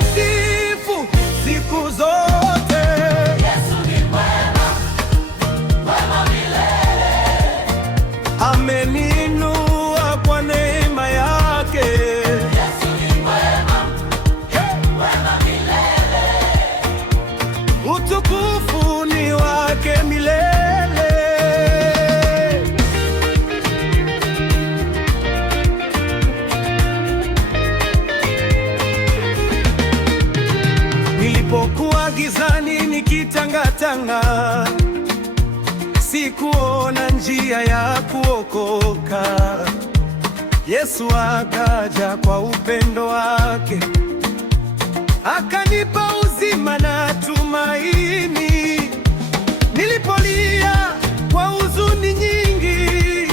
nitamsifu siku zote. Yesu ni mwema, mwema milele. Ameniinua kwa neema yake. Yesu ni mwema, mwema milele. Utukufu ni wake milele. Nilipokuwa gizani nikitangatanga, sikuona njia ya kuokoka. Yesu akaja kwa upendo wake, akanipa uzima na tumaini. Nilipolia kwa huzuni nyingi,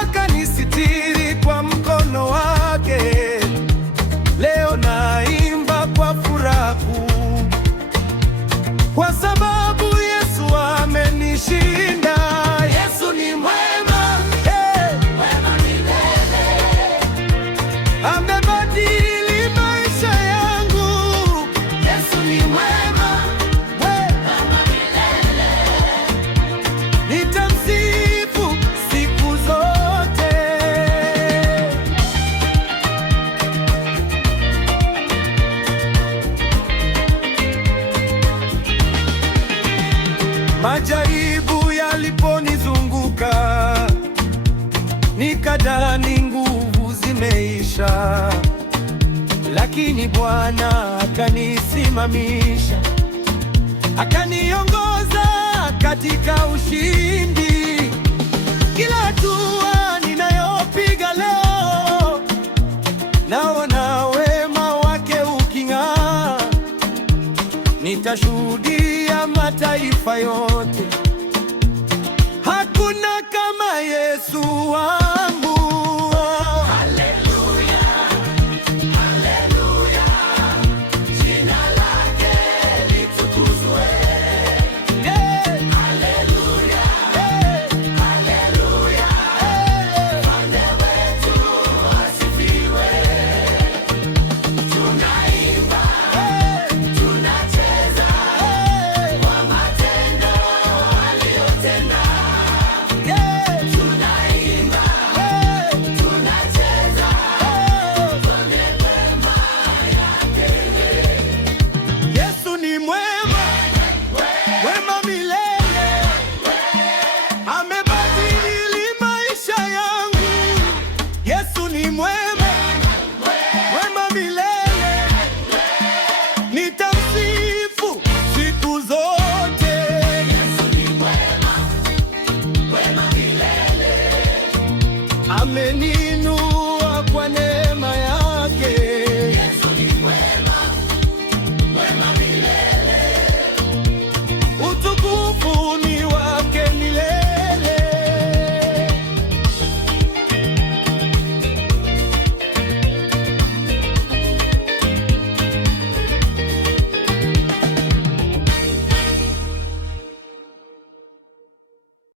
akanisitiri kwa mkono wake. Leo naimba kwa furaha kuu, kwa sababu Yesu amenishinda. Yesu ni mwema, Mwema milele. amebadili maisha yangu. Yesu ni mwema, mwema milele. Nitamsifu siku zote. Majaribu yaliponizunguka, nikadhani nguvu zimeisha, lakini Bwana akanisimamisha, akaniongoza katika ushindi. Kila hatua ninayopiga leo, naona wema wake uking'aa. Nitashuhudia mataifa yote, hakuna kama Yesu wangu. Haleluya, haleluya. Jina lake litukuzwe. Haleluya, haleluya. Mfalme wetu asifiwe. Tunaimba, tunacheza kwa matendo aliyotenda. Tunaimba, tunacheza kwa neema yake. Yesu ni mwema, mwema milele, amebadili maisha yangu. Yesu ni mwema, mwema milele, nitamsifu siku zote. Yesu ni mwema, mwema milele. Ameniinua